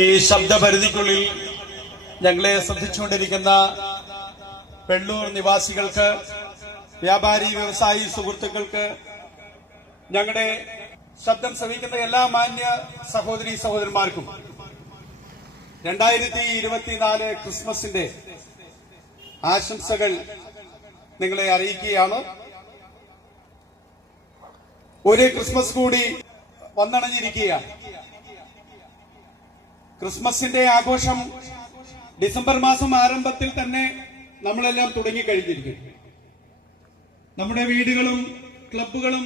ഈ ശബ്ദപരിധിക്കുള്ളിൽ ഞങ്ങളെ ശ്രദ്ധിച്ചുകൊണ്ടിരിക്കുന്ന വെള്ളൂർ നിവാസികൾക്ക്, വ്യാപാരി വ്യവസായി സുഹൃത്തുക്കൾക്ക്, ഞങ്ങളുടെ ശബ്ദം ശ്രവിക്കുന്ന എല്ലാ മാന്യ സഹോദരി സഹോദരന്മാർക്കും 2024 ക്രിസ്മസിന്റെ ആശംസകൾ നിങ്ങളെ അറിയിക്കുകയാണ്. ഒരു ക്രിസ്മസ് കൂടി വന്നണഞ്ഞിരിക്കുകയാണ്. ക്രിസ്മസിന്റെ ആഘോഷം ഡിസംബർ മാസം ആരംഭത്തിൽ തന്നെ നമ്മളെല്ലാം തുടങ്ങിക്കഴിഞ്ഞിരിക്കും. നമ്മുടെ വീടുകളും ക്ലബ്ബുകളും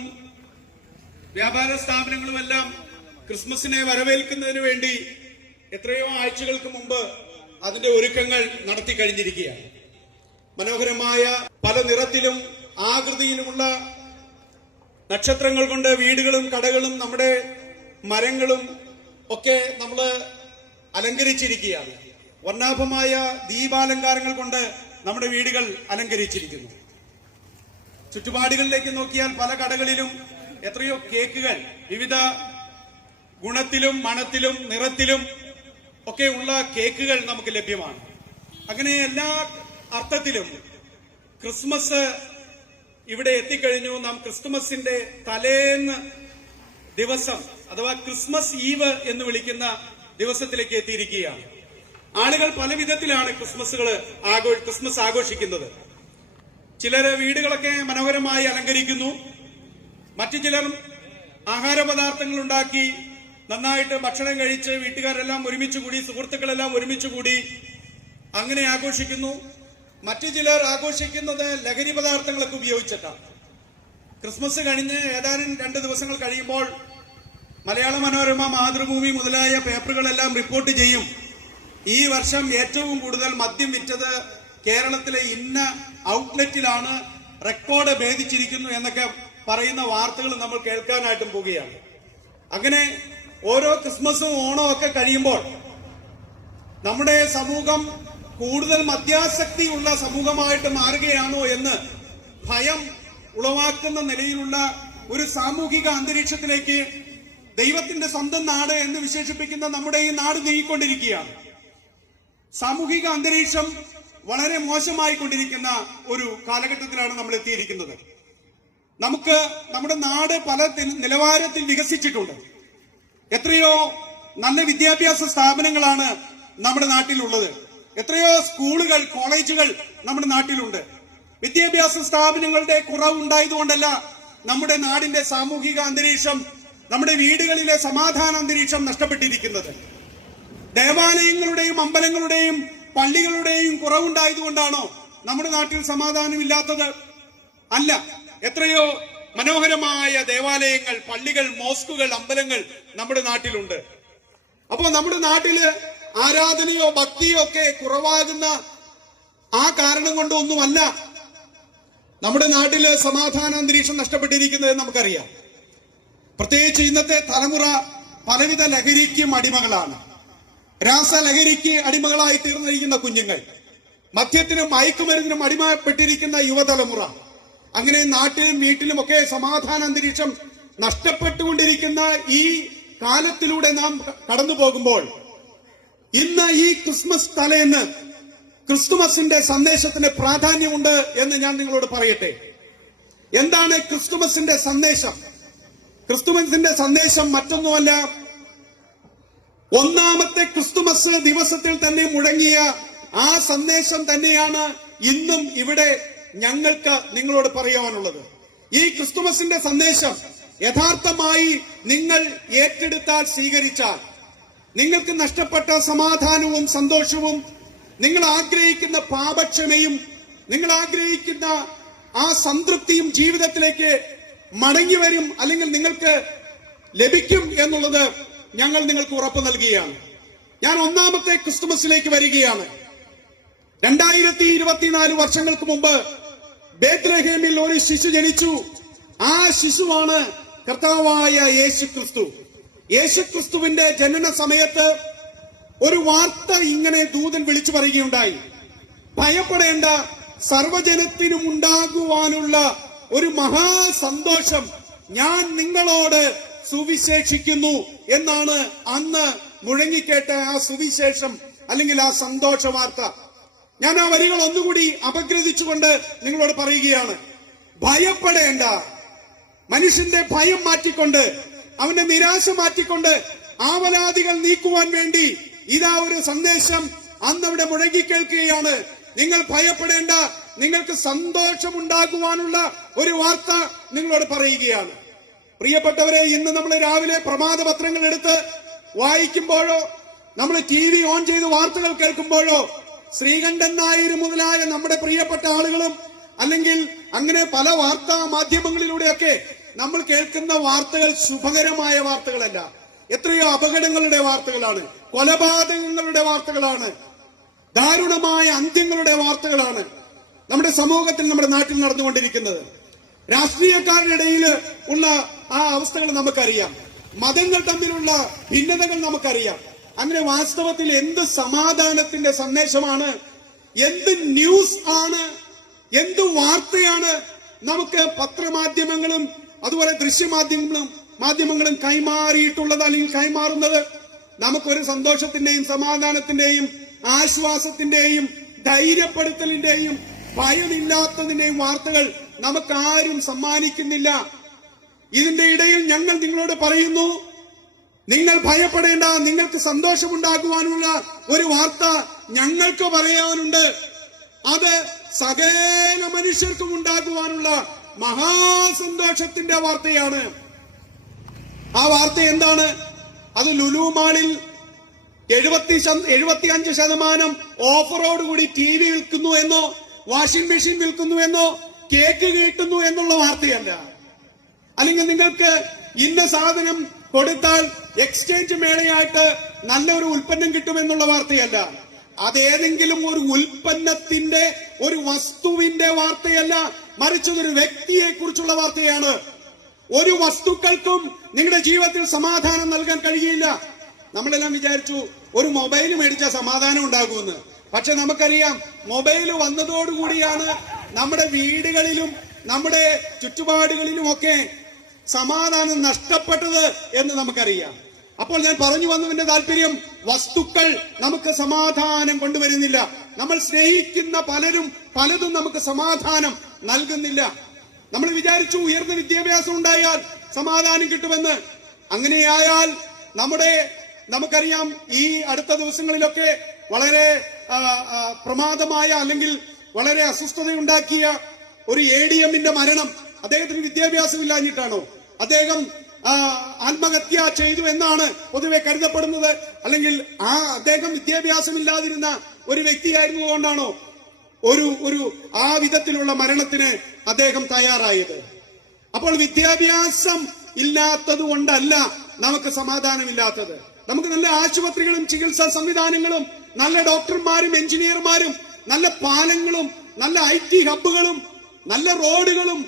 വ്യാപാര സ്ഥാപനങ്ങളുമെല്ലാം ക്രിസ്മസിനെ വരവേൽക്കുന്നതിന് വേണ്ടി എത്രയോ ആഴ്ചകൾക്ക് മുമ്പ് അതിന്റെ ഒരുക്കങ്ങൾ നടത്തി കഴിഞ്ഞിരിക്കുകയാണ്. മനോഹരമായ പല നിറത്തിലും ആകൃതിയിലുമുള്ള നക്ഷത്രങ്ങൾ കൊണ്ട് വീടുകളും കടകളും നമ്മുടെ മരങ്ങളും ഒക്കെ നമ്മൾ അലങ്കരിച്ചിരിക്കുകയാണ്. വർണ്ണാഭമായ ദീപാലങ്കാരങ്ങൾ കൊണ്ട് നമ്മുടെ വീടുകൾ അലങ്കരിച്ചിരിക്കുന്നു. ചുറ്റുപാടുകളിലേക്ക് നോക്കിയാൽ പല കടകളിലും എത്രയോ കേക്കുകൾ വിവിധ ഗുണത്തിലും മണത്തിലും നിറത്തിലും ഒക്കെ ഉള്ള കേക്കുകൾ നമുക്ക് ലഭ്യമാണ്. അങ്ങനെ എല്ലാ അർത്ഥത്തിലും ക്രിസ്മസ് ഇവിടെ എത്തിക്കഴിഞ്ഞു. നാം ക്രിസ്തുമസിന്റെ തലേന്ന് ദിവസം അഥവാ ക്രിസ്മസ് ഈവ് എന്ന് വിളിക്കുന്ന ദിവസത്തിലേക്ക് എത്തിയിരിക്കുകയാണ്. ആളുകൾ പല വിധത്തിലാണ് ക്രിസ്മസ് ആഘോഷിക്കുന്നത്. ചിലര് വീടുകളൊക്കെ മനോഹരമായി അലങ്കരിക്കുന്നു. മറ്റു ചിലർ ആഹാര പദാർത്ഥങ്ങൾ ഉണ്ടാക്കി നന്നായിട്ട് ഭക്ഷണം കഴിച്ച് വീട്ടുകാരെല്ലാം ഒരുമിച്ച് കൂടി, സുഹൃത്തുക്കളെല്ലാം ഒരുമിച്ച് കൂടി അങ്ങനെ ആഘോഷിക്കുന്നു. മറ്റു ചിലർ ആഘോഷിക്കുന്നത് ലഹരി പദാർത്ഥങ്ങളൊക്കെ ഉപയോഗിച്ചിട്ടാണ്. ക്രിസ്മസ് കഴിഞ്ഞ് ഏതാനും 2 ദിവസങ്ങൾ കഴിയുമ്പോൾ മലയാള മനോരമ, മാതൃഭൂമി മുതലായ പേപ്പറുകളെല്ലാം റിപ്പോർട്ട് ചെയ്യും, ഈ വർഷം ഏറ്റവും കൂടുതൽ മദ്യം വിറ്റത് കേരളത്തിലെ ഇന്ന ഔട്ട്ലെറ്റിലാണ്, റെക്കോർഡ് ഭേദിച്ചിരിക്കുന്നു എന്നൊക്കെ പറയുന്ന വാർത്തകൾ നമ്മൾ കേൾക്കാനായിട്ടും പോവുകയാണ്. അങ്ങനെ ഓരോ ക്രിസ്മസും ഓണവും ഒക്കെ കഴിയുമ്പോൾ നമ്മുടെ സമൂഹം കൂടുതൽ മദ്യാസക്തിയുള്ള സമൂഹമായിട്ട് മാറുകയാണോ എന്ന് ഭയം ഉളവാക്കുന്ന നിലയിലുള്ള ഒരു സാമൂഹിക അന്തരീക്ഷത്തിലേക്ക് ദൈവത്തിന്റെ സ്വന്തം നാട് എന്ന് വിശേഷിപ്പിക്കുന്ന നമ്മുടെ ഈ നാട് നീങ്ങിക്കൊണ്ടിരിക്കുകയാണ്. സാമൂഹിക അന്തരീക്ഷം വളരെ മോശമായിക്കൊണ്ടിരിക്കുന്ന ഒരു കാലഘട്ടത്തിലാണ് നമ്മൾ എത്തിയിരിക്കുന്നത്. നമുക്ക് നമ്മുടെ നാട് പല നിലവാരത്തിൽ വികസിച്ചിട്ടുണ്ട്. എത്രയോ നല്ല വിദ്യാഭ്യാസ സ്ഥാപനങ്ങളാണ് നമ്മുടെ നാട്ടിലുള്ളത്. എത്രയോ സ്കൂളുകൾ, കോളേജുകൾ നമ്മുടെ നാട്ടിലുണ്ട്. വിദ്യാഭ്യാസ സ്ഥാപനങ്ങളുടെ കുറവുണ്ടായതുകൊണ്ടല്ല നമ്മുടെ നാടിന്റെ സാമൂഹിക അന്തരീക്ഷം, നമ്മുടെ വീടുകളിലെ സമാധാന അന്തരീക്ഷം നഷ്ടപ്പെട്ടിരിക്കുന്നത്. ദേവാലയങ്ങളുടെയും അമ്പലങ്ങളുടെയും പള്ളികളുടെയും കുറവുണ്ടായതുകൊണ്ടാണോ നമ്മുടെ നാട്ടിൽ സമാധാനമില്ലാത്തത്? അല്ല. എത്രയോ മനോഹരമായ ദേവാലയങ്ങൾ, പള്ളികൾ, മോസ്കുകൾ, അമ്പലങ്ങൾ നമ്മുടെ നാട്ടിലുണ്ട്. അപ്പോ നമ്മുടെ നാട്ടില് ആരാധനയോ ഭക്തിയോ ഒക്കെ കുറവാകുന്ന ആ കാരണം കൊണ്ടൊന്നുമല്ല നമ്മുടെ നാട്ടില് സമാധാന അന്തരീക്ഷം നഷ്ടപ്പെട്ടിരിക്കുന്നത് നമുക്കറിയാം. പ്രത്യേകിച്ച് ഇന്നത്തെ തലമുറ പലവിധ ലഹരിക്കും അടിമകളാണ്. രാസലഹരിക്ക് അടിമകളായി തീർന്നിരിക്കുന്ന കുഞ്ഞുങ്ങൾ, മദ്യത്തിനും മയക്കുമരുന്നിനും അടിമപ്പെട്ടിരിക്കുന്ന യുവതലമുറ, അങ്ങനെ നാട്ടിലും വീട്ടിലുമൊക്കെ സമാധാന അന്തരീക്ഷം നഷ്ടപ്പെട്ടുകൊണ്ടിരിക്കുന്ന ഈ കാലത്തിലൂടെ നാം കടന്നു പോകുമ്പോൾ ഇന്ന് ഈ ക്രിസ്മസ് തലേന്ന് ക്രിസ്തുമസിന്റെ സന്ദേശത്തിന് പ്രാധാന്യമുണ്ട് എന്ന് ഞാൻ നിങ്ങളോട് പറയട്ടെ. എന്താണ് ക്രിസ്തുമസിന്റെ സന്ദേശം? ക്രിസ്തുമസിന്റെ സന്ദേശം മറ്റൊന്നുമല്ല, ഒന്നാമത്തെ ക്രിസ്തുമസ് ദിവസത്തിൽ തന്നെ മുഴങ്ങിയ ആ സന്ദേശം തന്നെയാണ് ഇന്നും ഇവിടെ ഞങ്ങൾക്ക് നിങ്ങളോട് പറയുവാനുള്ളത്. ഈ ക്രിസ്തുമസിന്റെ സന്ദേശം യഥാർത്ഥമായി നിങ്ങൾ ഏറ്റെടുത്താൽ, സ്വീകരിച്ചാൽ, നിങ്ങൾക്ക് നഷ്ടപ്പെട്ട സമാധാനവും സന്തോഷവും, നിങ്ങൾ ആഗ്രഹിക്കുന്ന പാപക്ഷമയും, നിങ്ങൾ ആഗ്രഹിക്കുന്ന ആ സംതൃപ്തിയും ജീവിതത്തിലേക്ക് മടങ്ങി വരും, അല്ലെങ്കിൽ നിങ്ങൾക്ക് ലഭിക്കും എന്നുള്ളത് ഞങ്ങൾ നിങ്ങൾക്ക് ഉറപ്പ് നൽകുകയാണ്. ഞാൻ ഒന്നാമത്തെ ക്രിസ്തുമസിലേക്ക് വരികയാണ്. 2024 വർഷങ്ങൾക്ക് മുമ്പ് ബേത്ലഹേമിൽ ഒരു ശിശു ജനിച്ചു. ആ ശിശുവാണ് കർത്താവായ യേശുക്രിസ്തു. യേശുക്രിസ്തുവിന്റെ ജനന സമയത്ത് ഒരു വാർത്ത ഇങ്ങനെ ദൂതൻ വിളിച്ചു പറയുകയുണ്ടായി, ഭയപ്പെടേണ്ട, സർവജനത്തിനും ഉണ്ടാകുവാനുള്ള ഒരു മഹാസന്തോഷം ഞാൻ നിങ്ങളോട് സുവിശേഷിക്കുന്നു എന്നാണ് അന്ന് മുഴങ്ങിക്കേട്ട ആ സുവിശേഷം അല്ലെങ്കിൽ ആ സന്തോഷ വാർത്ത. ഞാൻ ആ വരികൾ ഒന്നുകൂടി അപഗ്രഥിച്ചുകൊണ്ട് നിങ്ങളോട് പറയുകയാണ്. ഭയപ്പെടേണ്ട. മനുഷ്യന്റെ ഭയം മാറ്റിക്കൊണ്ട്, അവന്റെ നിരാശ മാറ്റിക്കൊണ്ട്, ആവലാതികൾ നീക്കുവാൻ വേണ്ടി ഇതാ ഒരു സന്ദേശം അന്ന് അവിടെ മുഴങ്ങിക്കേൾക്കുകയാണ്. നിങ്ങൾ ഭയപ്പെടേണ്ട, നിങ്ങൾക്ക് സന്തോഷമുണ്ടാകുവാനുള്ള ഒരു വാർത്ത നിങ്ങളോട് പറയുകയാണ്. പ്രിയപ്പെട്ടവരെ, ഇന്ന് നമ്മൾ രാവിലെ പ്രമാദ പത്രങ്ങൾ എടുത്ത് വായിക്കുമ്പോഴോ നമ്മൾ TV ഓൺ ചെയ്ത് വാർത്തകൾ കേൾക്കുമ്പോഴോ ശ്രീകണ്ഠൻ നായർ മുതലായ നമ്മുടെ പ്രിയപ്പെട്ട ആളുകളും അല്ലെങ്കിൽ അങ്ങനെ പല വാർത്താ മാധ്യമങ്ങളിലൂടെയൊക്കെ നമ്മൾ കേൾക്കുന്ന വാർത്തകൾ ശുഭകരമായ വാർത്തകളല്ല. എത്രയോ അപകടങ്ങളുടെ വാർത്തകളാണ്, കൊലപാതകങ്ങളുടെ വാർത്തകളാണ്, ദാരുണമായ അന്ത്യങ്ങളുടെ വാർത്തകളാണ് നമ്മുടെ സമൂഹത്തിൽ, നമ്മുടെ നാട്ടിൽ നടന്നുകൊണ്ടിരിക്കുന്നത്. രാഷ്ട്രീയക്കാരുടെ ഇടയിൽ ഉള്ള ആ അവസ്ഥകൾ നമുക്കറിയാം, മതങ്ങൾ തമ്മിലുള്ള ഭിന്നതകൾ നമുക്കറിയാം. അങ്ങനെ വാസ്തവത്തിൽ എന്ത് സമാധാനത്തിന്റെ സന്ദേശമാണ്, എന്ത് ന്യൂസ് ആണ്, എന്ത് വാർത്തയാണ് നമുക്ക് പത്രമാധ്യമങ്ങളും അതുപോലെ ദൃശ്യമാധ്യമങ്ങളും കൈമാറിയിട്ടുള്ളത് അല്ലെങ്കിൽ കൈമാറുന്നത്? നമുക്കൊരു സന്തോഷത്തിന്റെയും സമാധാനത്തിന്റെയും ആശ്വാസത്തിന്റെയും ധൈര്യപ്പെടുത്തലിന്റെയും ഭയമില്ലാത്തതിന്റെയും വാർത്തകൾ നമുക്കാരും സമ്മാനിക്കുന്നില്ല. ഇതിന്റെ ഇടയിൽ ഞങ്ങൾ നിങ്ങളോട് പറയുന്നു, നിങ്ങൾ ഭയപ്പെടേണ്ട, നിങ്ങൾക്ക് സന്തോഷമുണ്ടാകുവാനുള്ള ഒരു വാർത്ത ഞങ്ങൾക്ക് പറയാനുണ്ട്. അത് സകല മനുഷ്യർക്കും ഉണ്ടാകുവാനുള്ള മഹാസന്തോഷത്തിന്റെ വാർത്തയാണ്. ആ വാർത്ത എന്താണ്? അത് ലുലു മാളിൽ 75% ഓഫറോടുകൂടി TV വിൽക്കുന്നു എന്നോ വാഷിംഗ് മെഷീൻ വിൽക്കുന്നു എന്നോ കേക്ക് കിട്ടുന്നു എന്നുള്ള വാർത്തയല്ല. അല്ലെങ്കിൽ നിങ്ങൾക്ക് ഇന്ന സാധനം കൊടുത്താൽ എക്സ്ചേഞ്ച് മേളയായിട്ട് നല്ലൊരു ഉൽപ്പന്നം കിട്ടുമെന്നുള്ള വാർത്തയല്ല. അതേതെങ്കിലും ഒരു ഉൽപ്പന്നത്തിന്റെ, ഒരു വസ്തുവിന്റെ വാർത്തയല്ല, മറിച്ച് ഒരു വ്യക്തിയെ കുറിച്ചുള്ള വാർത്തയാണ്. ഒരു വസ്തുക്കൾക്കും നിങ്ങളുടെ ജീവിതത്തിൽ സമാധാനം നൽകാൻ കഴിയില്ല. നമ്മളെല്ലാം വിചാരിച്ചു ഒരു മൊബൈൽ മേടിച്ചാൽ സമാധാനം ഉണ്ടാകുമെന്ന്. പക്ഷെ നമുക്കറിയാം, മൊബൈൽ വന്നതോടുകൂടിയാണ് നമ്മുടെ വീടുകളിലും നമ്മുടെ ചുറ്റുപാടുകളിലുമൊക്കെ സമാധാനം നഷ്ടപ്പെട്ടത് എന്ന് നമുക്കറിയാം. അപ്പോൾ ഞാൻ പറഞ്ഞു വന്നതിന്റെ താല്പര്യം, വസ്തുക്കൾ നമുക്ക് സമാധാനം കൊണ്ടുവരുന്നില്ല. നമ്മൾ സ്നേഹിക്കുന്ന പലതും നമുക്ക് സമാധാനം നൽകുന്നില്ല. നമ്മൾ വിചാരിച്ചു ഉയർന്ന വിദ്യാഭ്യാസം ഉണ്ടായാൽ സമാധാനം കിട്ടുമെന്ന്. അങ്ങനെയായാൽ നമുക്കറിയാം, ഈ അടുത്ത ദിവസങ്ങളിലൊക്കെ വളരെ പ്രമാദമായ അല്ലെങ്കിൽ വളരെ അസ്വസ്ഥതയുണ്ടാക്കിയ ഒരു ADM-ന്റെ മരണം. അദ്ദേഹത്തിന് വിദ്യാഭ്യാസമില്ലാഞ്ഞിട്ടാണോ? അദ്ദേഹം ആത്മഹത്യ ചെയ്തു എന്നാണ് പൊതുവെ കരുതപ്പെടുന്നത്. അല്ലെങ്കിൽ അദ്ദേഹം വിദ്യാഭ്യാസമില്ലാതിരുന്ന ഒരു വ്യക്തിയായിരുന്നതുകൊണ്ടാണോ ഒരു ആ വിധത്തിലുള്ള മരണത്തിന് അദ്ദേഹം തയ്യാറായത്? അപ്പോൾ വിദ്യാഭ്യാസം ഇല്ലാത്തത് കൊണ്ടല്ല നമുക്ക് സമാധാനമില്ലാത്തത്. നമുക്ക് നല്ല ആശുപത്രികളും ചികിത്സാ സംവിധാനങ്ങളും നല്ല ഡോക്ടർമാരും എഞ്ചിനീയർമാരും നല്ല പാലങ്ങളും നല്ല IT ഹബ്ബുകളും നല്ല റോഡുകളും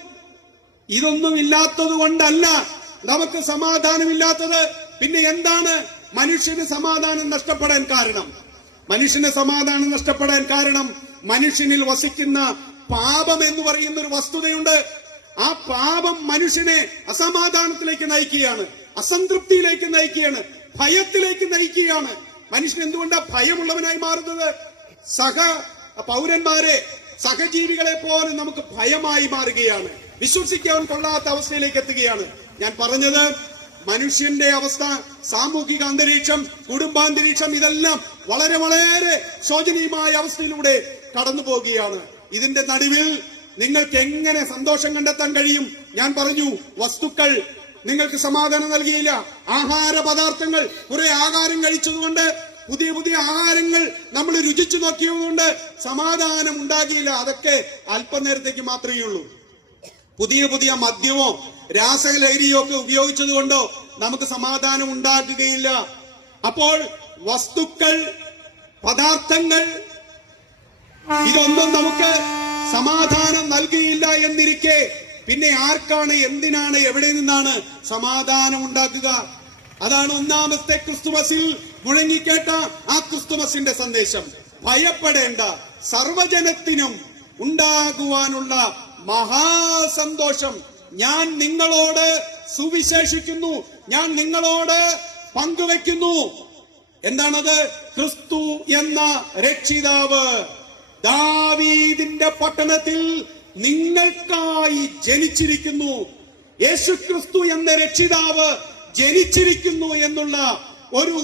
ഇതൊന്നും ഇല്ലാത്തത് കൊണ്ടല്ല നമുക്ക് സമാധാനമില്ലാത്തത്. പിന്നെ എന്താണ് മനുഷ്യന് സമാധാനം നഷ്ടപ്പെടാൻ കാരണം? മനുഷ്യന് സമാധാനം നഷ്ടപ്പെടാൻ കാരണം മനുഷ്യനിൽ വസിക്കുന്ന പാപം എന്ന് പറയുന്ന ഒരു വസ്തുതയുണ്ട്. ആ പാപം മനുഷ്യനെ അസമാധാനത്തിലേക്ക് നയിക്കുകയാണ്, അസംതൃപ്തിയിലേക്ക് നയിക്കുകയാണ്, ഭയത്തിലേക്ക് നയിക്കുകയാണ്. മനുഷ്യൻ എന്തുകൊണ്ടാണ് ഭയമുള്ളവനായി മാറുന്നത്? പൗരന്മാരെ, സഹജീവികളെ പോലും നമുക്ക് ഭയമായി മാറുകയാണ്, വിശ്വസിക്കാൻ കൊള്ളാത്ത അവസ്ഥയിലേക്ക് എത്തുകയാണ്. ഞാൻ പറഞ്ഞത്, മനുഷ്യന്റെ അവസ്ഥ, സാമൂഹിക അന്തരീക്ഷം, കുടുംബാന്തരീക്ഷം ഇതെല്ലാം വളരെ വളരെ ശോചനീയമായ അവസ്ഥയിലൂടെ കടന്നു പോവുകയാണ്. ഇതിന്റെ നടുവിൽ നിങ്ങൾക്ക് എങ്ങനെ സന്തോഷം കണ്ടെത്താൻ കഴിയും? ഞാൻ പറഞ്ഞു, വസ്തുക്കൾ നിങ്ങൾക്ക് സമാധാനം നൽകിയില്ല. ആഹാര പദാർത്ഥങ്ങൾ, കുറെ ആഹാരം കഴിച്ചതുകൊണ്ട്, പുതിയ ആഹാരങ്ങൾ നമ്മൾ രുചിച്ചു നോക്കിയതുകൊണ്ട് സമാധാനം ഉണ്ടാകിയില്ല. അതൊക്കെ അല്പനേരത്തേക്ക് മാത്രമേ ഉള്ളൂ. പുതിയ മദ്യമോ രാസലഹരിയോ ഒക്കെ ഉപയോഗിച്ചത് കൊണ്ടോ നമുക്ക് സമാധാനം ഉണ്ടാകുകയില്ല. അപ്പോൾ വസ്തുക്കൾ, പദാർത്ഥങ്ങൾ ഇതൊന്നും നമുക്ക് സമാധാനം നൽകിയില്ല എന്നിരിക്കെ പിന്നെ ആർക്കാണ്, എന്തിനാണ്, എവിടെ നിന്നാണ് സമാധാനം ഉണ്ടാക്കുക? അതാണ് ഒന്നാമത്തെ ക്രിസ്തുമസിൽ മുഴങ്ങിക്കേട്ട ആ ക്രിസ്തുമസിന്റെ സന്ദേശം. ഭയപ്പെടേണ്ട, സർവജനത്തിനും ഉണ്ടാകുവാനുള്ള മഹാസന്തോഷം ഞാൻ നിങ്ങളോട് സുവിശേഷിക്കുന്നു, ഞാൻ നിങ്ങളോട് പങ്കുവെക്കുന്നു. എന്താണത്? ക്രിസ്തു എന്ന രക്ഷിതാവ് ദാവീദിന്റെ പട്ടണത്തിൽ നിങ്ങൾക്കായി ജനിച്ചിരിക്കുന്നു. യേശുക്രിസ്തു എന്ന രക്ഷിതാവ് ജനിച്ചിരിക്കുന്നു എന്നുള്ള ഒരു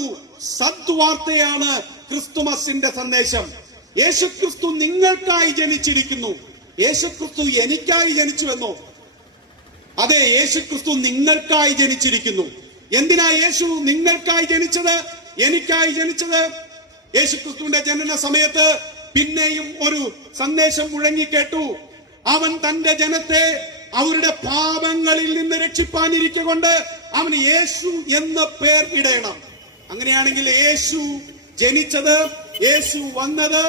സദ്വാർത്തയാണ് ക്രിസ്തുമസിന്റെ സന്ദേശം. യേശുക്രിസ്തു നിങ്ങൾക്കായി ജനിച്ചിരിക്കുന്നു. യേശുക്രിസ്തു എനിക്കായി ജനിച്ചുവെന്നോ? അതെ, യേശുക്രിസ്തു നിങ്ങൾക്കായി ജനിച്ചിരിക്കുന്നു. എന്തിനാ യേശു നിങ്ങൾക്കായി ജനിച്ചത്, എനിക്കായി ജനിച്ചത്? യേശുക്രിസ്തുവിന്റെ ജനന സമയത്ത് പിന്നെയും ഒരു സന്ദേശം മുഴങ്ങിക്കേട്ടു. അവൻ തന്റെ ജനത്തെ അവരുടെ പാപങ്ങളിൽ നിന്ന് രക്ഷിപ്പാനിരിക്കൊണ്ട് അവന് യേശു എന്ന പേർ ഇടയണം. അങ്ങനെയാണെങ്കിൽ യേശു ജനിച്ചത്, യേശു വന്നത്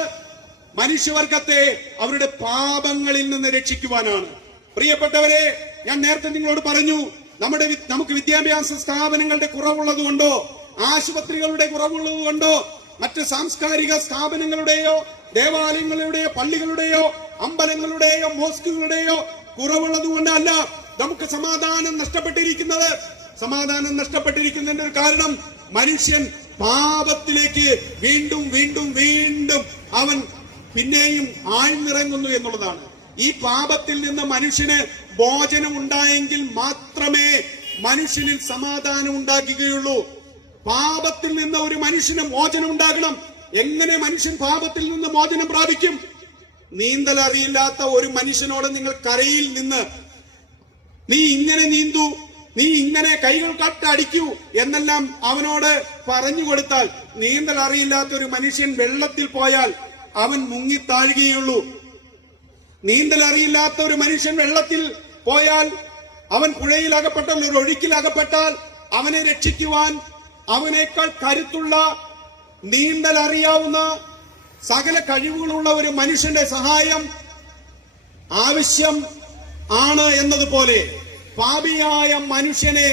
മനുഷ്യവർഗത്തെ അവരുടെ പാപങ്ങളിൽ നിന്ന് രക്ഷിക്കുവാനാണ്. പ്രിയപ്പെട്ടവരെ, ഞാൻ നേരത്തെ നിങ്ങളോട് പറഞ്ഞു, നമുക്ക് വിദ്യാഭ്യാസ സ്ഥാപനങ്ങളുടെ കുറവുള്ളത് കൊണ്ടോ, ആശുപത്രികളുടെ കുറവുള്ളത് കൊണ്ടോ, മറ്റ് സാംസ്കാരിക സ്ഥാപനങ്ങളുടെയോ ദേവാലയങ്ങളുടെയോ പള്ളികളുടെയോ അമ്പലങ്ങളുടെയോ മോസ്കുകളുടെയോ കുറവുള്ളത് കൊണ്ടല്ല നമുക്ക് സമാധാനം നഷ്ടപ്പെട്ടിരിക്കുന്നത്. സമാധാനം നഷ്ടപ്പെട്ടിരിക്കുന്നതിന്റെ ഒരു കാരണം മനുഷ്യൻ പാപത്തിലേക്ക് വീണ്ടും വീണ്ടും വീണ്ടും അവൻ പിന്നെയും ആഴ്ന്നിറങ്ങുന്നു എന്നുള്ളതാണ്. ഈ പാപത്തിൽ നിന്ന് മനുഷ്യന് മോചനം ഉണ്ടായെങ്കിൽ മാത്രമേ മനുഷ്യനിൽ സമാധാനം ഉണ്ടാകുകയുള്ളൂ. പാപത്തിൽ നിന്ന് ഒരു മനുഷ്യന് മോചനം ഉണ്ടാകണം. എങ്ങനെ മനുഷ്യൻ പാപത്തിൽ നിന്ന് മോചനം പ്രാപിക്കും? നീന്തൽ അറിയില്ലാത്ത ഒരു മനുഷ്യനോട് നിങ്ങൾ കരയിൽ നിന്ന് നീ ഇങ്ങനെ നീന്തു, നീ ഇങ്ങനെ കൈകൾ കട്ടടിക്കൂ എന്നെല്ലാം അവനോട് പറഞ്ഞു കൊടുത്താൽ, നീന്തൽ അറിയില്ലാത്ത ഒരു മനുഷ്യൻ വെള്ളത്തിൽ പോയാൽ അവൻ മുങ്ങിത്താഴുകയുള്ളൂ. നീന്തൽ അറിയില്ലാത്ത ഒരു മനുഷ്യൻ വെള്ളത്തിൽ പോയാൽ, അവൻ പുഴയിൽ അകപ്പെട്ടാൽ, ഒരു ഒഴുക്കിൽ അകപ്പെട്ടാൽ അവനെ രക്ഷിക്കുവാൻ അവനേക്കാൾ കരുത്തുള്ള, നീന്തൽ അറിയാവുന്ന, സകല കഴിവുകളുള്ള ഒരു മനുഷ്യന്റെ സഹായം ആവശ്യം ആണ് എന്നതുപോലെ പാപിയായ മനുഷ്യനെ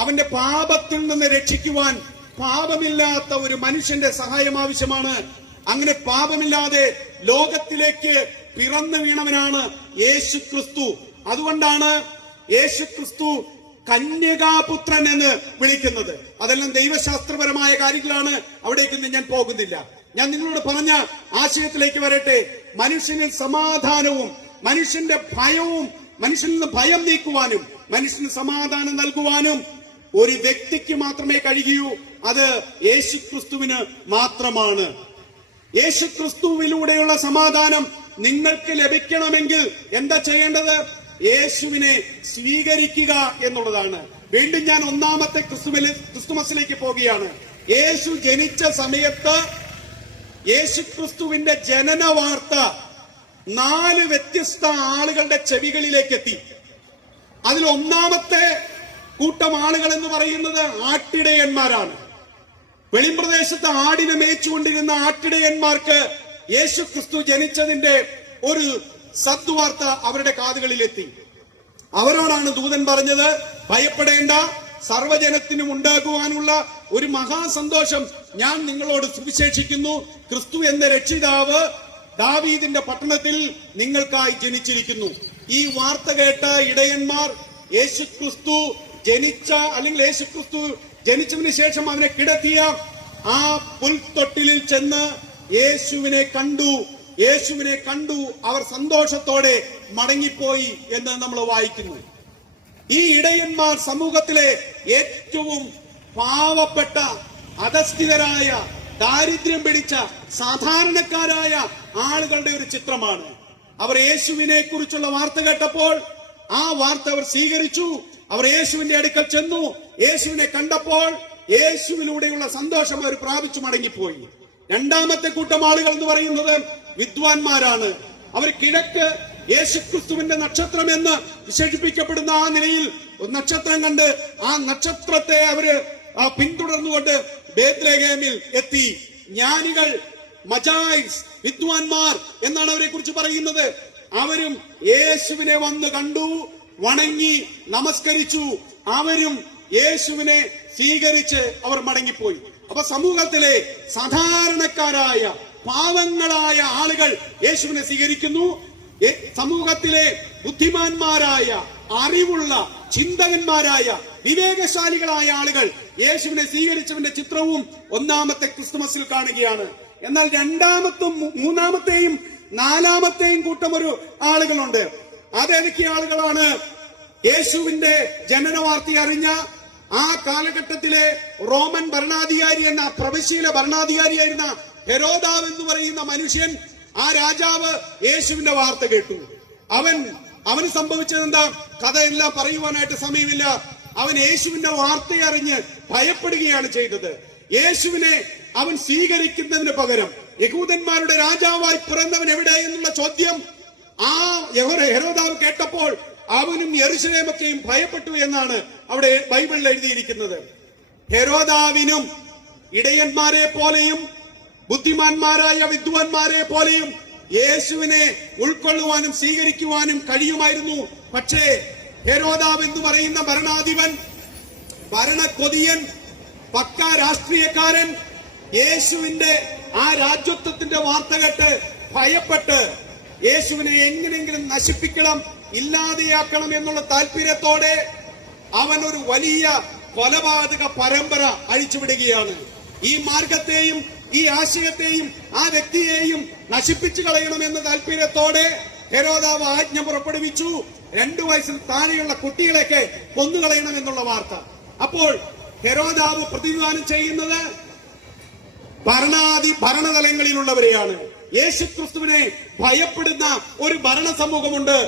അവന്റെ പാപത്തിൽ നിന്ന് രക്ഷിക്കുവാൻ പാപമില്ലാത്ത ഒരു മനുഷ്യന്റെ സഹായം ആവശ്യമാണ്. അങ്ങനെ പാപമില്ലാതെ ലോകത്തിലേക്ക് പിറന്നു വീണവനാണ് യേശുക്രിസ്തു. അതുകൊണ്ടാണ് യേശുക്രിസ്തു കന്യകാപുത്രൻ എന്ന് വിളിക്കുന്നത്. അതെല്ലാം ദൈവശാസ്ത്രപരമായ കാര്യങ്ങളാണ്, അവിടേക്കൊന്നും ഞാൻ പോകുന്നില്ല. ഞാൻ നിങ്ങളോട് പറഞ്ഞ ആശയത്തിലേക്ക് വരട്ടെ. മനുഷ്യനിൽ സമാധാനവും മനുഷ്യന്റെ ഭയവും, മനുഷ്യനിൽ നിന്ന് ഭയം നീക്കുവാനും മനുഷ്യന് സമാധാനം നൽകുവാനും ഒരു വ്യക്തിക്ക് മാത്രമേ കഴിയൂ. അത് യേശുക്രിസ്തുവിന് മാത്രമാണ്. യേശുക്രിസ്തുവിലൂടെയുള്ള സമാധാനം നിങ്ങൾക്ക് ലഭിക്കണമെങ്കിൽ എന്താ ചെയ്യേണ്ടത്? യേശുവിനെ സ്വീകരിക്കുക എന്നുള്ളതാണ്. വീണ്ടും ഞാൻ ഒന്നാമത്തെ ക്രിസ്തുമസിലേക്ക് പോവുകയാണ്. യേശു ജനിച്ച സമയത്ത് യേശുക്രിസ്തുവിന്റെ ജനന വാർത്ത 4 വ്യത്യസ്ത ആളുകളുടെ ചെവികളിലേക്ക് എത്തി. അതിൽ ഒന്നാമത്തെ കൂട്ടം ആളുകൾ എന്ന് പറയുന്നത് ആട്ടിടയന്മാരാണ്. വെളിമ്പ്രദേശത്ത് ആടിനെ മേച്ചുകൊണ്ടിരുന്ന ആട്ടിടയന്മാർക്ക് യേശുക്രിസ്തു ജനിച്ചതിന്റെ ഒരു സദ്വാർത്ത അവരുടെ കാതുകളിലെത്തി. അവരോടാണ് ദൂതൻ പറഞ്ഞത്, ഭയപ്പെടേണ്ട, സർവ്വജനത്തിനും ഉണ്ടാകുവാനുള്ള ഒരു മഹാസന്തോഷം ഞാൻ നിങ്ങളോട് സുവിശേഷിക്കുന്നു. ക്രിസ്തു എന്ന രക്ഷിതാവ് ദാവീദിന്റെ പട്ടണത്തിൽ നിങ്ങൾക്കായി ജനിച്ചിരിക്കുന്നു. ഈ വാർത്ത കേട്ട ഇടയന്മാർ യേശുക്രിസ്തു ജനിച്ച, അല്ലെങ്കിൽ യേശുക്രിസ്തു ജനിച്ചതിന് ശേഷം അവനെ കിടത്തിയ ആ പുൽത്തൊട്ടിലിൽ ചെന്ന് യേശുവിനെ കണ്ടു. അവർ സന്തോഷത്തോടെ മടങ്ങിപ്പോയി എന്ന് നമ്മൾ വായിക്കുന്നു. ഈ ഇടയന്മാർ സമൂഹത്തിലെ ഏറ്റവും പാവപ്പെട്ട, അധസ്ഥിതരായ, ദാരിദ്ര്യം പിടിച്ച സാധാരണക്കാരായ ആളുകളുടെ ഒരു ചിത്രമാണ്. അവർ യേശുവിനെ കുറിച്ചുള്ള വാർത്ത കേട്ടപ്പോൾ ആ വാർത്ത അവർ സ്വീകരിച്ചു. അവർ യേശുവിന്റെ അടുക്കൽ ചെന്നു. യേശുവിനെ കണ്ടപ്പോൾ യേശുവിലൂടെയുള്ള സന്തോഷം അവർ പ്രാപിച്ചു മടങ്ങിപ്പോയി. രണ്ടാമത്തെ കൂട്ടം ആളുകൾ എന്ന് പറയുന്നത് വിദ്വാൻമാരാണ്. അവർ കിഴക്ക് യേശുക്രിസ്തുവിന്റെ നക്ഷത്രം എന്ന് വിശേഷിപ്പിക്കപ്പെടുന്ന ആ നിലയിൽ നക്ഷത്രം കണ്ട് ആ നക്ഷത്രത്തെ അവര് പിന്തുടർന്നുകൊണ്ട് ബേത്ലഹേമിൽ എത്തി. ജ്ഞാനികൾ, മജായിസ്, വിദ്വാൻമാർ എന്നാണ് അവരെ കുറിച്ച് പറയുന്നത്. അവരും യേശുവിനെ വന്ന് കണ്ടു, വണങ്ങി, നമസ്കരിച്ചു. അവരും യേശുവിനെ സ്വീകരിച്ച് അവർ മടങ്ങിപ്പോയി. അപ്പൊ സമൂഹത്തിലെ സാധാരണക്കാരായ, പാവങ്ങളായ ആളുകൾ യേശുവിനെ സ്വീകരിക്കുന്നു. സമൂഹത്തിലെ ബുദ്ധിമാന്മാരായ, അറിവുള്ള, ചിന്തകന്മാരായ വിവേകശാലികളായ ആളുകൾ യേശുവിനെ സ്വീകരിച്ചവന്റെ ചിത്രവും ഒന്നാമത്തെ ക്രിസ്തുമസിൽ കാണുകയാണ്. എന്നാൽ രണ്ടാമത്തും മൂന്നാമത്തെയും നാലാമത്തെയും കൂട്ടം ഒരു ആളുകളുണ്ട്. അതെനിക്ക് ആളുകളാണ് യേശുവിന്റെ ജനന വാർത്ത അറിഞ്ഞ ആ കാലഘട്ടത്തിലെ റോമൻ ഭരണാധികാരി എന്ന പ്രവിശ്യയിലെ ഭരണാധികാരിയായിരുന്ന ഹെരോദാവ് എന്ന് പറയുന്ന മനുഷ്യൻ, ആ രാജാവ് യേശുവിന്റെ വാർത്ത കേട്ടു. അവന് സംഭവിച്ചത് എന്താ? കഥയെല്ലാം പറയുവാനായിട്ട് സമയമില്ല. അവൻ യേശുവിന്റെ വാർത്തയെ അറിഞ്ഞ് ഭയപ്പെടുകയാണ് ചെയ്തത്. യേശുവിനെ അവൻ സ്വീകരിക്കുന്നതിന് പകരം യഹൂദന്മാരുടെ രാജാവായി പിറന്നവൻ എവിടെ എന്നുള്ള ചോദ്യം ആ ഹെരോദാവ് കേട്ടപ്പോൾ അവനും യെരൂശലേമൊക്കെയും ഭയപ്പെട്ടു എന്നാണ് അവിടെ ബൈബിളിൽ എഴുതിയിരിക്കുന്നത്. ഹെരോദാവിനും ഇടയന്മാരെ പോലെയും ബുദ്ധിമാന്മാരായ വിദ്വാൻമാരെ പോലെയും യേശുവിനെ ഉൾക്കൊള്ളുവാനും സ്വീകരിക്കുവാനും കഴിയുമായിരുന്നു. പക്ഷേ ഹെരോദാവ് എന്ന് പറയുന്ന ഭരണാധിപൻ, ഭരണക്കൊതിയൻ, പക്ക രാഷ്ട്രീയക്കാരൻ, യേശുവിന്റെ ആ രാജ്യത്വത്തിന്റെ വാർത്ത കേട്ട് ഭയപ്പെട്ട് യേശുവിനെ എങ്ങനെയെങ്കിലും നശിപ്പിക്കണം, ഇല്ലാതെയാക്കണം എന്നുള്ള താല്പര്യത്തോടെ അവൻ ഒരു വലിയ കൊലപാതക പരമ്പര അഴിച്ചുവിടുകയാണ്. ഈ മാർഗത്തെയും ഈ ആശയത്തെയും ആ വ്യക്തിയെയും നശിപ്പിച്ചു കളയണമെന്ന താല്പര്യത്തോടെ ഹെരോദാവ് ആജ്ഞ പുറപ്പെടുവിച്ചു. 2 വയസ്സിൽ താഴെയുള്ള കുട്ടികളെയൊക്കെ കൊന്നുകളയണം എന്നുള്ള വാർത്ത. അപ്പോൾ ഹെരോദാവ് പ്രതിനിധാനം ചെയ്യുന്നത് ഭരണതലങ്ങളിലുള്ളവരെയാണ്. യേശുക്രിസ്തുവിനെ ഭയപ്പെടുന്ന ഒരു ഭരണ സമൂഹമുണ്ട്.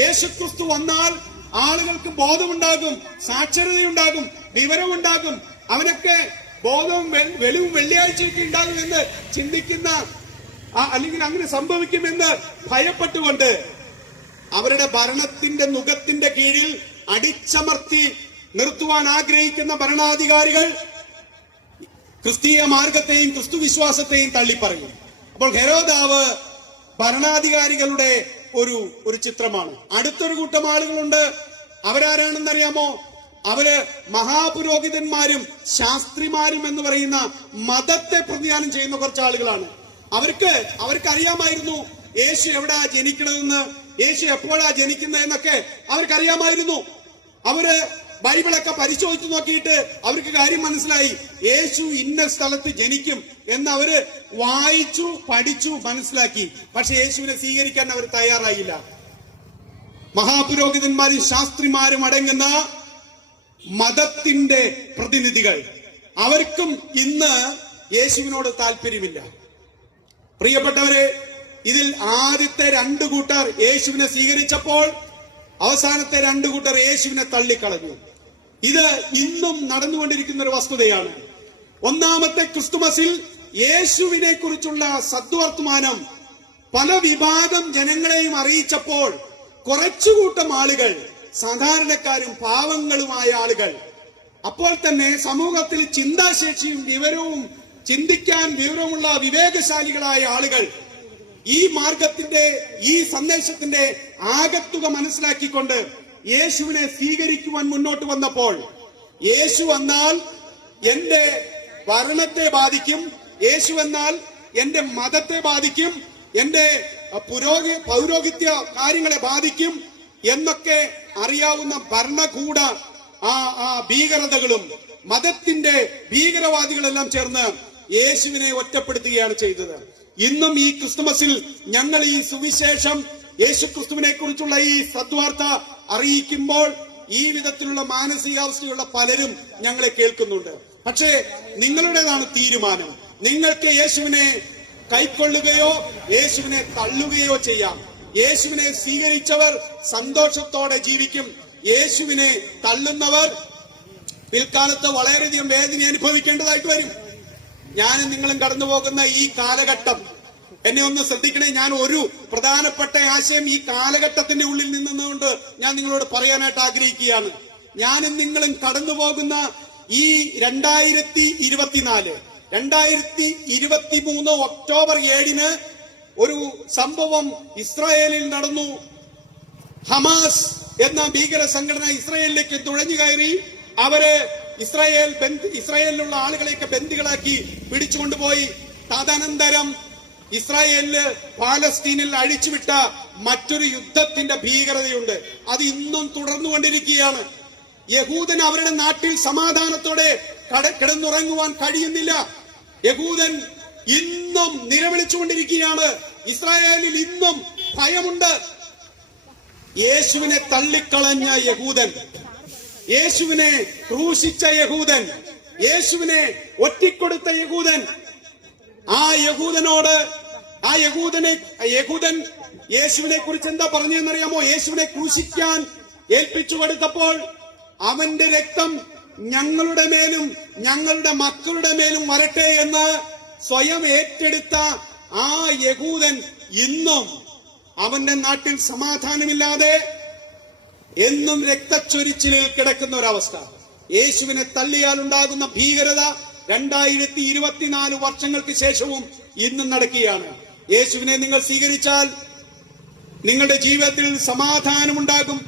യേശുക്രിസ്തു വന്നാൽ ആളുകൾക്ക് ബോധമുണ്ടാകും, സാക്ഷരതയുണ്ടാകും, വിവരമുണ്ടാകും, അവനൊക്കെ ബോധവും വെളിവും വെള്ളിയാഴ്ചയൊക്കെ ഉണ്ടാകുമെന്ന് ചിന്തിക്കുന്ന, അല്ലെങ്കിൽ അങ്ങനെ സംഭവിക്കുമെന്ന് ഭയപ്പെട്ടുകൊണ്ട് അവരുടെ ഭരണത്തിന്റെ നുഖത്തിന്റെ കീഴിൽ അടിച്ചമർത്തി നിർത്തുവാൻ ആഗ്രഹിക്കുന്ന ഭരണാധികാരികൾ ക്രിസ്തീയ മാർഗത്തെയും ക്രിസ്തു വിശ്വാസത്തെയും തള്ളിപ്പറയും. അപ്പോൾ ഹെരോദാവ് ഭരണാധികാരികളുടെ ഒരു ചിത്രമാണ്. അടുത്തൊരു കൂട്ടം ആളുകളുണ്ട്. അവരാരാണെന്നറിയാമോ? അവര് മഹാപുരോഹിതന്മാരും ശാസ്ത്രിമാരും എന്ന് പറയുന്ന മതത്തെ പ്രതിദാനം ചെയ്യുന്ന കുറച്ച് ആളുകളാണ്. അവർക്ക് അറിയാമായിരുന്നു യേശു എവിടാ ജനിക്കണമെന്ന്, യേശു എപ്പോഴാ ജനിക്കുന്നതെന്നൊക്കെ അവർക്കറിയാമായിരുന്നു. അവര് ബൈബിളൊക്കെ പരിശോധിച്ചു നോക്കിയിട്ട് അവർക്ക് കാര്യം മനസ്സിലായി. യേശു ഇന്ന സ്ഥലത്ത് ജനിക്കും എന്ന് അവര് വായിച്ചു, പഠിച്ചു, മനസ്സിലാക്കി. പക്ഷെ യേശുവിനെ സ്വീകരിക്കാൻ അവർ തയ്യാറായില്ല. മഹാപുരോഹിതന്മാരും ശാസ്ത്രിമാരും അടങ്ങുന്ന മതത്തിന്റെ പ്രതിനിധികൾ, അവർക്കും ഇന്ന് യേശുവിനോട് താല്പര്യമില്ല. പ്രിയപ്പെട്ടവരെ, ഇതിൽ ആദ്യത്തെ 2 കൂട്ടർ യേശുവിനെ സ്വീകരിച്ചപ്പോൾ അവസാനത്തെ 2 കൂട്ടർ യേശുവിനെ തള്ളിക്കളഞ്ഞു. ഇത് ഇന്നും നടന്നുകൊണ്ടിരിക്കുന്ന ഒരു വസ്തുതയാണ്. ഒന്നാമത്തെ ക്രിസ്തുമസിൽ യേശുവിനെ കുറിച്ചുള്ള സദ്വർത്തമാനം പല വിഭാഗം ജനങ്ങളെയും അറിയിച്ചപ്പോൾ കുറച്ചുകൂട്ടം ആളുകൾ, സാധാരണക്കാരും പാവങ്ങളുമായ ആളുകൾ, അപ്പോൾ തന്നെ സമൂഹത്തിൽ ചിന്താശേഷിയും വിവരവും ചിന്തിക്കാൻ വിവരമുള്ള വിവേകശാലികളായ ആളുകൾ ഈ മാർഗത്തിന്റെ ഈ സന്ദേശത്തിന്റെ ആകത്തുക മനസ്സിലാക്കിക്കൊണ്ട് യേശുവിനെ സ്വീകരിക്കുവാൻ മുന്നോട്ട് വന്നപ്പോൾ, യേശു വന്നാൽ എന്റെ ഭരണത്തെ ബാധിക്കും, യേശു വന്നാൽ എന്റെ മതത്തെ ബാധിക്കും, എന്റെ പൗരോഹിത്യ കാര്യങ്ങളെ ബാധിക്കും എന്നൊക്കെ അറിയാവുന്ന ഭരണകൂട ഭീകരതകളും മതത്തിന്റെ ഭീകരവാദികളെല്ലാം ചേർന്ന് യേശുവിനെ ഒറ്റപ്പെടുത്തുകയാണ് ചെയ്തത്. ഇന്നും ഈ ക്രിസ്തുമസിൽ ഞങ്ങൾ ഈ സുവിശേഷം യേശുക്രിസ്തുവിനെ കുറിച്ചുള്ള ഈ സദ്വാർത്ത അറിയിക്കുമ്പോൾ ഈ വിധത്തിലുള്ള മാനസികാവസ്ഥയുള്ള പലരും ഞങ്ങളെ കേൾക്കുന്നുണ്ട്. പക്ഷേ നിങ്ങളുടേതാണ് തീരുമാനം. നിങ്ങൾക്ക് യേശുവിനെ കൈക്കൊള്ളുകയോ യേശുവിനെ തള്ളുകയോ ചെയ്യാം. യേശുവിനെ സ്വീകരിച്ചവർ സന്തോഷത്തോടെ ജീവിക്കും. യേശുവിനെ തള്ളുന്നവർ പിൽക്കാലത്ത് വളരെയധികം വേദന അനുഭവിക്കേണ്ടതായിട്ട് വരും. ഞാനും നിങ്ങളും കടന്നു പോകുന്ന ഈ കാലഘട്ടം, എന്നെ ഒന്ന് ശ്രദ്ധിക്കണേ. ഞാൻ ഒരു പ്രധാനപ്പെട്ട ആശയം ഈ കാലഘട്ടത്തിന്റെ ഉള്ളിൽ നിന്നുകൊണ്ട് ഞാൻ നിങ്ങളോട് പറയാനായിട്ട് ആഗ്രഹിക്കുകയാണ്. ഞാനും നിങ്ങളും കടന്നു പോകുന്ന ഈ 2024 2023 ഒക്ടോബർ 7 ഒരു സംഭവം ഇസ്രായേലിൽ നടന്നു. ഹമാസ് എന്ന ഭീകര സംഘടന ഇസ്രായേലിലേക്ക് തുഴഞ്ഞു കയറി. അവര് ഇസ്രായേലിലുള്ള ആളുകളെയൊക്കെ ബന്ദികളാക്കി പിടിച്ചുകൊണ്ടുപോയി. തദനന്തരം ഇസ്രായേലില് പാലസ്തീനിൽ അഴിച്ചുവിട്ട മറ്റൊരു യുദ്ധത്തിന്റെ ഭീകരതയുണ്ട്. അത് ഇന്നും തുടർന്നുകൊണ്ടിരിക്കുകയാണ്. യഹൂദന് അവരുടെ നാട്ടിൽ സമാധാനത്തോടെ കിടന്നുറങ്ങുവാൻ കഴിയുന്നില്ല. യഹൂദൻ ഇന്നും നിലവിളിച്ചുകൊണ്ടിരിക്കുകയാണ്. ഇസ്രായേലിൽ ഇന്നും ഭയമുണ്ട്. യേശുവിനെ തള്ളിക്കളഞ്ഞ യഹൂദൻ, യേശുവിനെ ക്രൂശിച്ച യഹൂദൻ, യേശുവിനെ ഒറ്റിക്കൊടുത്ത യഹൂദൻ, യഹൂദൻ യേശുവിനെ കുറിച്ച് എന്താ പറഞ്ഞതെന്നറിയാമോ? യേശുവിനെ ക്രൂശിക്കാൻ ഏൽപ്പിച്ചു കൊടുത്തപ്പോൾ അവന്റെ രക്തം ഞങ്ങളുടെ മേലും ഞങ്ങളുടെ മക്കളുടെ മേലും വരട്ടെ എന്ന് സ്വയം ഏറ്റെടുത്ത ആ യഹൂദൻ ഇന്നും അവന്റെ നാട്ടിൽ സമാധാനമില്ലാതെ എന്നും രക്തച്ചൊരിച്ചിലിൽ കിടക്കുന്ന ഒരവസ്ഥ. യേശുവിനെ തള്ളിയാൽ ഉണ്ടാകുന്ന ഭീകരത 2024 വർഷങ്ങൾക്ക് ശേഷവും ഇന്നും നടക്കുകയാണ്. യേശുവിനെ നിങ്ങൾ സ്വീകരിച്ചാൽ നിങ്ങളുടെ ജീവിതത്തിൽ സമാധാനമുണ്ടാകും,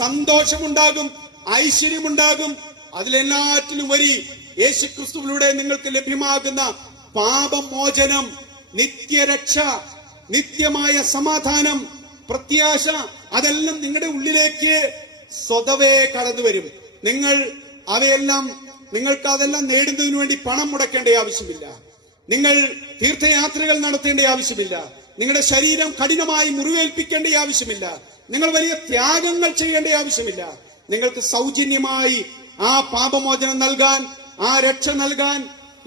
സന്തോഷമുണ്ടാകും, ഐശ്വര്യമുണ്ടാകും. അതിലെല്ലാറ്റിലും വരി യേശുക്രിസ്തുവിലൂടെ നിങ്ങൾക്ക് ലഭ്യമാകുന്ന പാപമോചനം, നിത്യരക്ഷ, നിത്യമായ സമാധാനം, പ്രത്യാശ, അതെല്ലാം നിങ്ങളുടെ ഉള്ളിലേക്ക് സ്വതവേ കടന്നു വരും. നിങ്ങൾക്ക് അതെല്ലാം നേടുന്നതിന് വേണ്ടി പണം മുടക്കേണ്ട ആവശ്യമില്ല. നിങ്ങൾ തീർത്ഥയാത്രകൾ നടത്തേണ്ട ആവശ്യമില്ല. നിങ്ങളുടെ ശരീരം കഠിനമായി മുറിവേൽപ്പിക്കേണ്ട ആവശ്യമില്ല. നിങ്ങൾ വലിയ ത്യാഗങ്ങൾ ചെയ്യേണ്ട ആവശ്യമില്ല. നിങ്ങൾക്ക് സൗജന്യമായി ആ പാപമോചനം നൽകാൻ, ആ രക്ഷ നൽകാൻ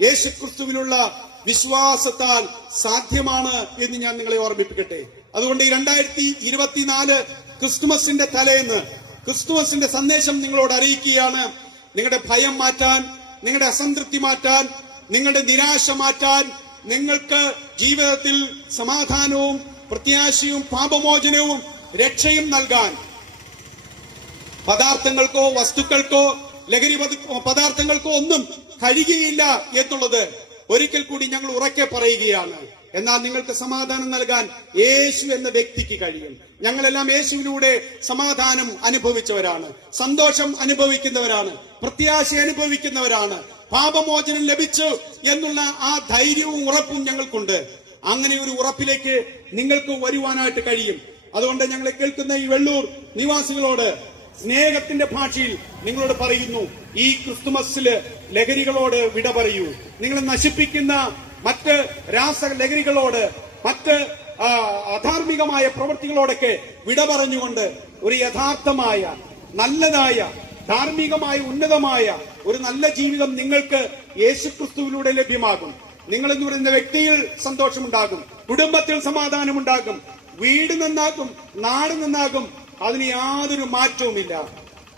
യേശുക്രിസ്തുവിലുള്ള വിശ്വാസത്താൽ സാധ്യമാണ് എന്ന് ഞാൻ നിങ്ങളെ ഓർമ്മിപ്പിക്കട്ടെ. അതുകൊണ്ട് ഈ 2024 ക്രിസ്തുമസിന്റെ തലേന്ന് ക്രിസ്തുമസിന്റെ സന്ദേശം നിങ്ങളോട് അറിയിക്കുകയാണ്. നിങ്ങളുടെ ഭയം മാറ്റാൻ, നിങ്ങളുടെ അസംതൃപ്തി മാറ്റാൻ, നിങ്ങളുടെ നിരാശ മാറ്റാൻ, നിങ്ങൾക്ക് ജീവിതത്തിൽ സമാധാനവും പ്രത്യാശയും പാപമോചനവും രക്ഷയും നൽകാൻ പദാർത്ഥങ്ങൾക്കോ വസ്തുക്കൾക്കോ ലഹരി പദാർത്ഥങ്ങൾക്കോ ഒന്നും കഴിയുകയില്ല എന്നുള്ളത് ഒരിക്കൽ കൂടി ഞങ്ങൾ ഉറക്കെ പറയുകയാണ്. എന്നാൽ നിങ്ങൾക്ക് സമാധാനം നൽകാൻ യേശു എന്ന വ്യക്തിക്ക് കഴിയും. ഞങ്ങളെല്ലാം യേശുവിലൂടെ സമാധാനം അനുഭവിച്ചവരാണ്, സന്തോഷം അനുഭവിക്കുന്നവരാണ്, പ്രത്യാശ അനുഭവിക്കുന്നവരാണ്. പാപമോചനം ലഭിച്ചു എന്നുള്ള ആ ധൈര്യവും ഉറപ്പും ഞങ്ങൾക്കുണ്ട്. അങ്ങനെ ഒരു ഉറപ്പിലേക്ക് നിങ്ങൾക്ക് വരുവാനായിട്ട് കഴിയും. അതുകൊണ്ട് ഞങ്ങളെ കേൾക്കുന്ന ഈ വെള്ളൂർ നിവാസികളോട് സ്നേഹത്തിന്റെ ഭാഷയിൽ നിങ്ങളോട് പറയുന്നു, ഈ ക്രിസ്തുമസില് ലഹരികളോട് വിട പറയൂ. നിങ്ങളെ നശിപ്പിക്കുന്ന മറ്റ് രാസലഹരികളോട്, മറ്റ് അധാർമികമായ പ്രവൃത്തികളോടൊക്കെ വിട പറഞ്ഞുകൊണ്ട് ഒരു യഥാർത്ഥമായ, നല്ലതായ, ധാർമ്മികമായ, ഉന്നതമായ ഒരു നല്ല ജീവിതം നിങ്ങൾക്ക് യേശുക്രിസ്തുവിലൂടെ ലഭ്യമാകും. നിങ്ങൾ എന്ന് പറയുന്ന വ്യക്തിയിൽ സന്തോഷമുണ്ടാകും, കുടുംബത്തിൽ സമാധാനമുണ്ടാകും, വീട് നന്നാകും, നാട് നന്നാകും. അതിന് യാതൊരു മാറ്റവുമില്ല.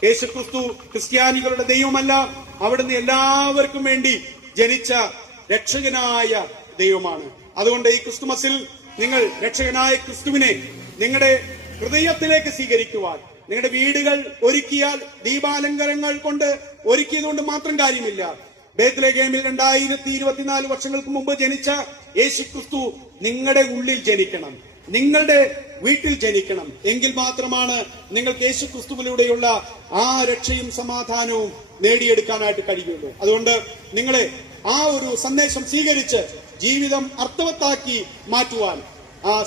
യേശുക്രിസ്തു ക്രിസ്ത്യാനികളുടെ ദൈവമല്ല, അവിടുന്ന് എല്ലാവർക്കും വേണ്ടി ജനിച്ച രക്ഷകനായ ദൈവമാണ്. അതുകൊണ്ട് ഈ ക്രിസ്തുമസിൽ നിങ്ങൾ രക്ഷകനായ ക്രിസ്തുവിനെ നിങ്ങളുടെ ഹൃദയത്തിലേക്ക് സ്വീകരിക്കുവാൻ, നിങ്ങളുടെ വീടുകൾ ഒരുക്കിയാൽ ദീപാലങ്കാരങ്ങൾ കൊണ്ട് ഒരുക്കിയതുകൊണ്ട് മാത്രം കാര്യമില്ല. ബേത്ലഹേമിൽ 2024 വർഷങ്ങൾക്ക് മുമ്പ് ജനിച്ച യേശുക്രിസ്തു നിങ്ങളുടെ ഉള്ളിൽ ജനിക്കണം, നിങ്ങളുടെ വീട്ടിൽ ജനിക്കണം. എങ്കിൽ മാത്രമാണ് നിങ്ങൾക്ക് യേശുക്രിസ്തുവിലൂടെയുള്ള ആ രക്ഷയും സമാധാനവും നേടിയെടുക്കാനായിട്ട് കഴിയുള്ളൂ. അതുകൊണ്ട് നിങ്ങളെ ആ ഒരു സന്ദേശം സ്വീകരിച്ച് ജീവിതം അർത്ഥവത്താക്കി മാറ്റുവാൻ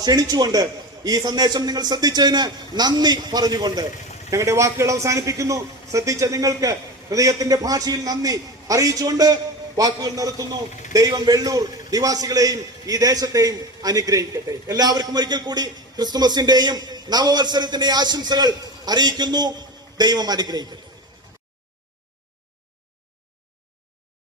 ക്ഷണിച്ചുകൊണ്ട് ഈ സന്ദേശം നിങ്ങൾ ശ്രദ്ധിച്ചതിന് നന്ദി പറഞ്ഞുകൊണ്ട് ഞങ്ങളുടെ വാക്കുകൾ അവസാനിപ്പിക്കുന്നു. ശ്രദ്ധിച്ച നിങ്ങൾക്ക് ഹൃദയത്തിന്റെ ഭാഷയിൽ നന്ദി അറിയിച്ചുകൊണ്ട് വാക്കുകൾ നിർത്തുന്നു. ദൈവം വെള്ളൂർ നിവാസികളെയും ഈ ദേശത്തെയും അനുഗ്രഹിക്കട്ടെ. എല്ലാവർക്കും ഒരിക്കൽ കൂടി ക്രിസ്തുമസിന്റെയും നവവത്സരത്തിന്റെയും ആശംസകൾ അറിയിക്കുന്നു. ദൈവം അനുഗ്രഹിക്കട്ടെ.